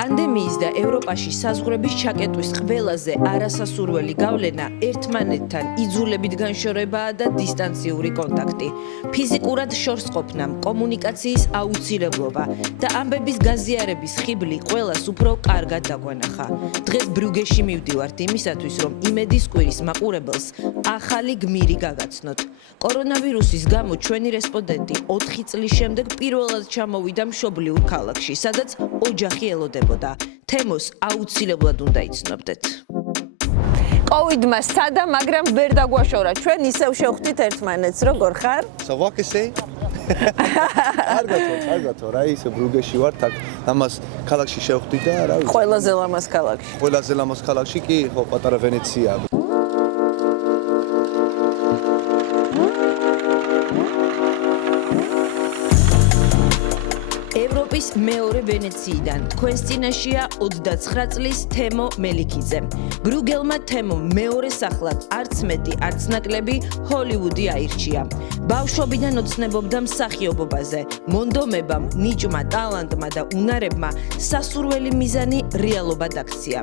პანდემიის და ევროპაში საზღვრების ჩაკეტვის ყველაზე არასასურველი გავლენა ერთმანეთთან იძულებით განშორებაა და დისტანციური კონტაქტი. ფიზიკურად შორს ყოფნამ, კომუნიკაციის აუცილებლობა და ამბების გაზიარების ხიბლი ყველას უფრო კარგად დაგვანახა. დღეს ბრუგეში მივდივართ იმისათვის, რომ იმედის კვირის მაყურებელს ახალი გმირი გაგაცნოთ. კორონავირუსის გამო ჩვენი რესპონდენტი 4 წლის შემდეგ პირველად ჩამოვიდა მშობლიურ ქალაქში, სადაც ოჯახი ელოდებოდა. თემოს აუცილებლად უნდა იცნობდეთ. კოვიდმა სცადა, მაგრამ ვერ დაგვაშორა. ჩვენ ისევ შევხვდით ერთმანეთს. როგორ ხარ? So what can say? კარგათო, რა ისე ბრუგეში ვართ, აქ ამას ქალაქში შევხვდით და რა ვიცი. ყველაზე ლამაზ ქალაქში. ყველაზე ლამაზ ქალაქში კი, ხო, პატარა ვენეცია. ევროპის მეორე ვენეციიდან თქვენს წინაშია 29 წლის თემო მელიქიძე. ბრუგელმა თემო მეორე სახლად არც მეტი, არც ნაკლები ჰოლივუდი აირჩია. ბავშვობიდან ოცნებობდა მსახიობობაზე. მონდომებამ, ნიჭმა, ტალანტმა და უნარებმა სასურველი მიზანი რეალობად აქცია.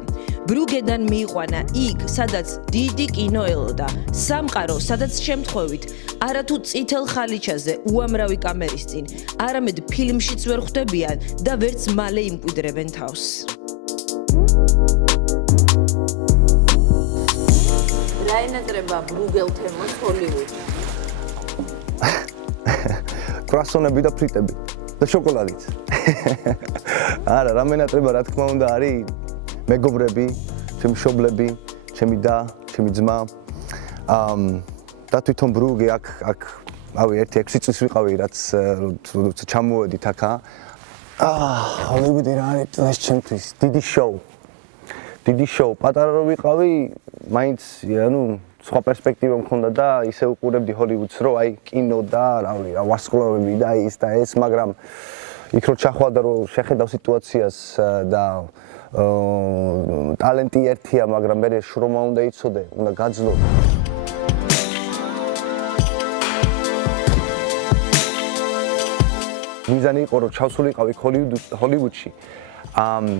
ბრუგედან მიიყვანა იქ, სადაც დიდი კინო ელოდა. სამყარო, სადაც შემთხვევით არათუ წითელ ხალიჩაზე უამრავი კამერის წინ, არამედ ფილმშიც ვერ ხვდებიან და ვერც მალე იმკვიდრებენ თავს. რა ენატრება ბრუგელ თემოს ჰოლივუდში? კრასონები და ფრიტები და შოკოლადიც. არა, რა მენატრება, რა თქმა უნდა, არის მეგობრები, ჩემი მშობლები, ჩემი და, ჩემი ძმა. და თვითონ ბრუგე აქ ავი 1-6 წლის ვიყავი, რაც ჩამოვედით აქა. ჰოლივუდი რა არის ეს ჩემთვის? დიდი შოუ. პატარა რო ვიყავი, მაინც, ანუ სხვა პერსპექტივა მქონდა და ისე უყურებდი ჰოლივუდს, რომ აი კინო და რავი, ვარსკვლავები და ის და ეს, მაგრამ იქ რო ჩახვალდა, რომ შეხედავ სიტუაციას და ტალენტი ერთია, მაგრამ მე შრომა უნდა იცოდე, უნდა გაძლო. მიზანი იყო, რომ ჩავსულიყავი ჰოლივუდში,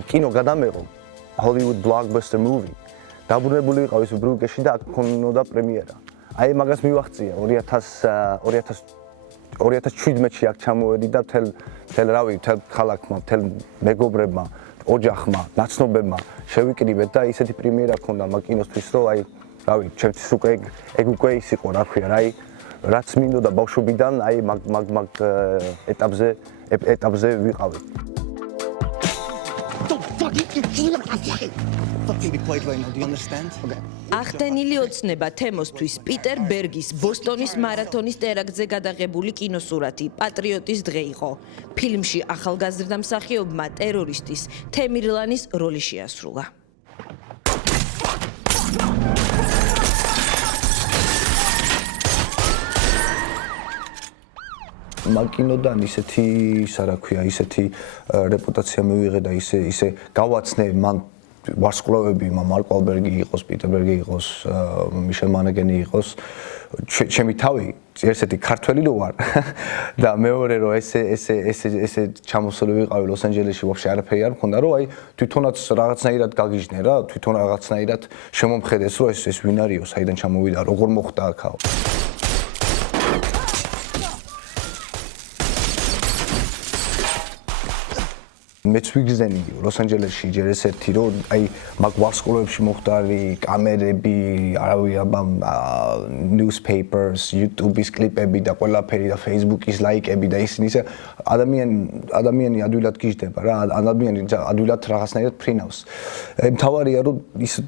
კინო გადამეღო, Hollywood blockbuster movie. დაბრუნებული ვიყავი ბრუგეში და აქ მქონოდა პრემიერა. აი მაგას მივახცია 2017-ში აქ ჩამოვედი და მთელ ქალაქმა, მთელ მეგობრებმა, ოჯახმა, ნაცნობებმა შევიკრიბეთ და ისეთი პრემიერა ქონდა მაგ კინოსთვის, რომ აი, რავი, ჩემთვის უკვე ეგ უკვე ის იყო, რა ქვია, აი რაც მინდოდა ბავშვობიდან, აი მაგ ეტაპზე ვიყავი. ახდენილი ოცნება თემოსთვის პიტერბერგის ბოსტონის მარათონის ტერაქტზე გადაღებული კინოსურათი პატრიოტის დღე იყო. ფილმში ახალგაზრდა მსახიობმა ტერორისტის თემირლანის როლი შეასრულა. მაგ კინოდან ისეთი, რა ქვია, ისეთი რეპუტაცია მივიღე და ისე გავაცნე მან ვარსკვლავები, მარკ ვალბერგი იყოს, პიტერბერგი იყოს, მიშელ მანეგენი იყოს. ჩემი თავი ერთ-ერთი ქართველი რო ვარ და მეორე რომ ესე ჩამოსული ვიყავი ლოს-ანჯელესში, ვაფშე არაფერი არ მქონდა, რომ აი თვითონაც რაღაცნაირად გაგიჟნე რა, თვითონ რაღაცნაირად შემომხედეს, რომ ეს ვინ არისო, საიდან ჩამოვიდა, როგორ მოხდა აქაო. მეც ვიგზენი ლოს-ანჯელესში ჯერ ესეთი რომ აი მაგ ვარსკვლავებში მოხდარი კამერები, არავი აბა newspapers, YouTube-ის კლიპები და ყველაფერი და Facebook-ის ლაიკები და ისინი ისე ადამიანი ადვილად გიждდება რა, ადამიანი ადვილად რაღაცნაირად ფრინავს. მთავარია რომ ის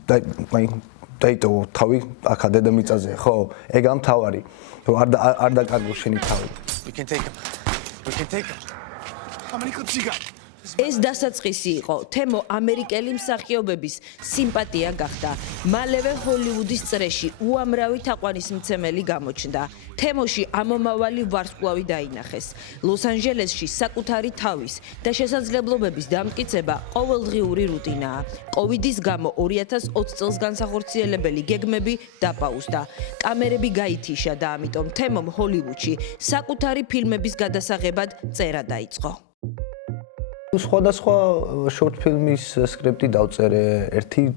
აი დაიტოვო თავი აქა დედამიწაზე, ხო? ეგ ამ თავარი, რომ არ დაკარგო შენი თავი. We can take him. How many clips you got? ეს დასაწყისი იყო, თემო ამერიკელი მსახიობების სიმპათია გახდა. მალევე ჰოლივუდის წრეში უამრავი თაყვანისმცემელი გამოჩნდა. თემოში ამომავალი ვარსკვლავი დაინახეს. ლოს-ანჯელესში საკუთარი თავის და შესაძლებლობების დამტკიცება ყოველდღიური რუტინაა. კოვიდის გამო 2020 წელს განსახორციელებელი გეგმები დაპაუზდა. კამერები გაითიშა და ამიტომ თემომ ჰოლივუდში საკუთარი ფილმების გადასაღებად წერა დაიწყო. სხვადასხვა short ფილმის სკრიპტი დავწერე, ერთი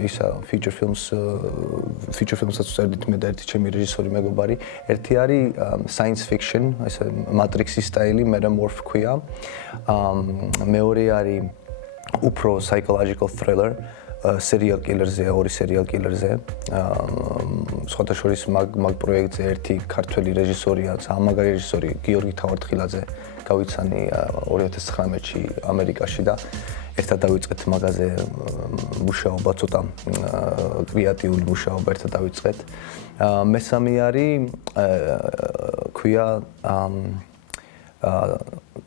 ისა feature films-საც წერდით მე და ერთი ჩემი რეჟისორი მეგობარი. ერთი არის science fiction, ესე Matrix-ის სტაილი, Metamorph ქვია. მეორე არის უფრო psychological thriller, serial killer-ზე, ორი serial killer-ზე. სხვათა შორის მაგ პროექტზე ერთი ქართველი რეჟისორია, ამაგარი რეჟისორი გიორგი თავართხილაძე გავიცანი 2019-ში ამერიკაში და ერთად დავიწყეთ მაგაზე მუშაობა, ცოტა კრეატიული მუშაობა ერთად დავიწყეთ. მესამე არის ქვია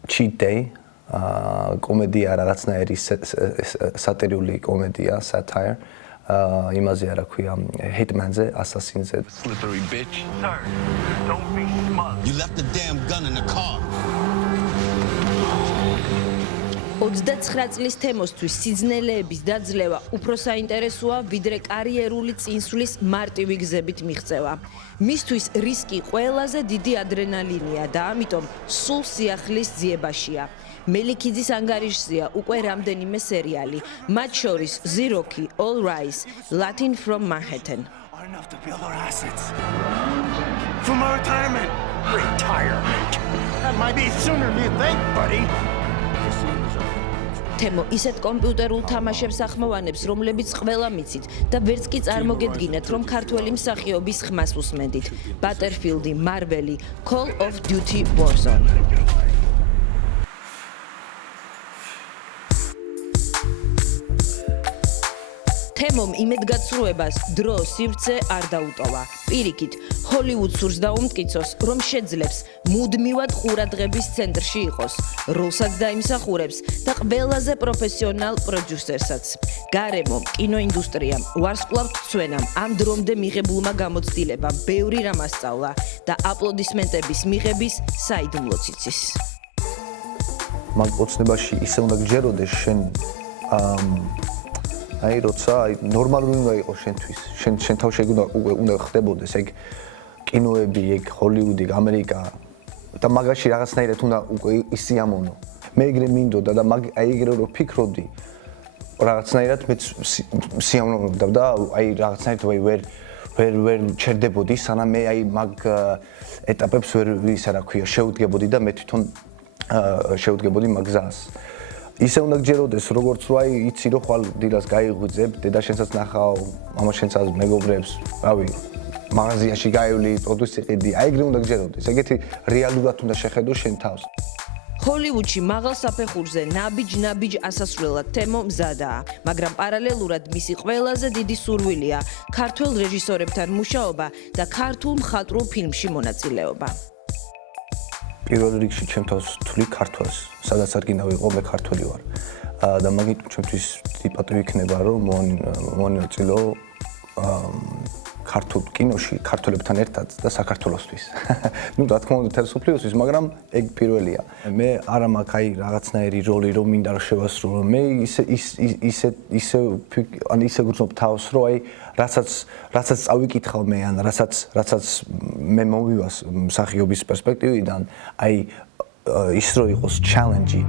Cheat Day, კომედია რაღაცნაირი სატირიული კომედია, satire. იმაზე არა ქვია Hitman-ზე, Assassin-ზე. Slippery bitch. Sir, don't be smug. You left the damn gun in the car. 29 წლის თემოსთვის სიძნელეების დაძლევა უფრო საინტერესოა, ვიდრე კარიერული წინსვლის მარტივი გზებით მიღწევა. მისთვის რისკი ყველაზე დიდი ადრენალინია და ამიტომ სულ სიახლის ძიებაშია. მელიქიძის ანგარიშზეა უკვე რამდენიმე სერიალი, მათ შორის Zeroki, All Rise, Latin from Manhattan. Are enough to build our assets. For my retirement. Retirement. That might be sooner than you think, buddy. თემო ისეთ კომპიუტერულ თამაშებს ახმოვანებს, რომლებიც ყველა მიცით და ვერც კი წარმოგედგინათ, რომ ქართველი მსახიობის ხმას უსმენდით. Battlefield, Marvel, Call of Duty Warzone. თემომ იმედგაცრუებას დრო სივრცე არ დაუტოვა. პირიქით, ჰოლივუდს სურს დაუმტკიცოს, რომ შეძლებს მუდმივად ყურადღების ცენტრში იყოს, როლსაც დაიმსახურებს და ყველაზე პროფესიონალ პროდიუსერსაც. გარემომ, კინოინდუსტრიამ, ვარსკვლავთ ცვენამ, ამ დრომდე მიღებულმა გამოცდილებამ ბევრი რამ ასწავლა და აპლოდისმენტების მიღების საიდუმლოც იცის. მაგ ოცნებაში ისე უნდა გჯეროდეს შენ აი როცა ნორმალური უნდა იყოს შენთვის. შენ თავში უნდა ხდებოდეს ეგ კინოები, ეგ ჰოლივუდი, ამერიკა და მაგაში რაღაცნაირად უნდა უკვე ისიამოვნო. მე ეგრე მინდოდა და აი ეგრე რო ფიქრობდი, რაღაცნაირად მე სიამოვნებდა და აი რაღაცნაირად ვერ ჩერდებოდი, სანამ მე აი მაგ ეტაპებს ვერ ისა რა ქვია, შევდგებოდი და მე თვითონ შევდგებოდი მაგ გზას. ისე უნდა გჯეროდეს, როგორც რო აი იცი რომ ხვალ დილას გაიღვიძებ, დედა შენსაც ნახავ, მამა შენსაც მეგობრებს, რავი, მაღაზიაში გაივლი, პროდუქტი ყიდი, აი ეგრე უნდა გჯეროდეს. ეგეთი რეალურად უნდა შეხედო შენ თავს. ჰოლივუდში მაღალ საფეხურზე ნაბიჯ ასასვლელად თემო მზადაა, მაგრამ პარალელურად მისი ყველაზე დიდი სურვილია ქართველ რეჟისორებთან მუშაობა და ქართულ მხატვრულ ფილმში მონაწილეობა. პირველ რიგში ჩემთვის თვლი ქართველს, სადაც არ გინდა ვიყო, მე ქართველი ვარ. და მაგით ჩემთვის დიდი პატივი იქნება, რომ მონაწილეო ქართულ კინოში, ქართველებთან ერთად და საქართველოსთვის. ნუ რა თქმა უნდა, თელესოფლიოსთვის, მაგრამ ეგ პირველია. მე არა მაქვს აი რაღაცნაირი როლი, რომ მინდა რომ შევასრულო. მე ისე გრძნობ თავს, რომ აი რასაც წავიკითხავ მე ან რასაც მე მომივას მსახიობის პერსპექტივიდან, აი ის რო იყოს challenge-ი.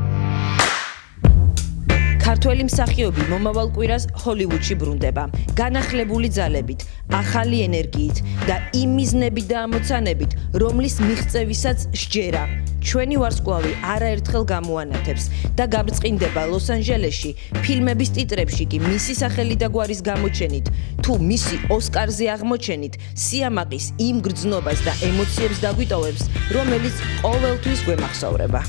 ქართველი მსახიობი მომავალ კვირას ჰოლივუდში ბრუნდება, განახლებული ძალებით, ახალი ენერგიით და იმ მიზნებით და ამოცანებით, რომლის მიღწევისაც სჯერა. ჩვენი ვარსკვლავი არაერთხელ გამოანათებს და გაბრწყინდება ლოს-ანჯელესში, ფილმების ტიტრებში კი მისი სახელი და გვარის გამოჩენით, თუ მისი ოსკარზე აღმოჩენით, სიამაყის იმ გრძნობას და ემოციებს დაგვიტოვებს, რომელიც ყოველთვის გვემახსოვრება.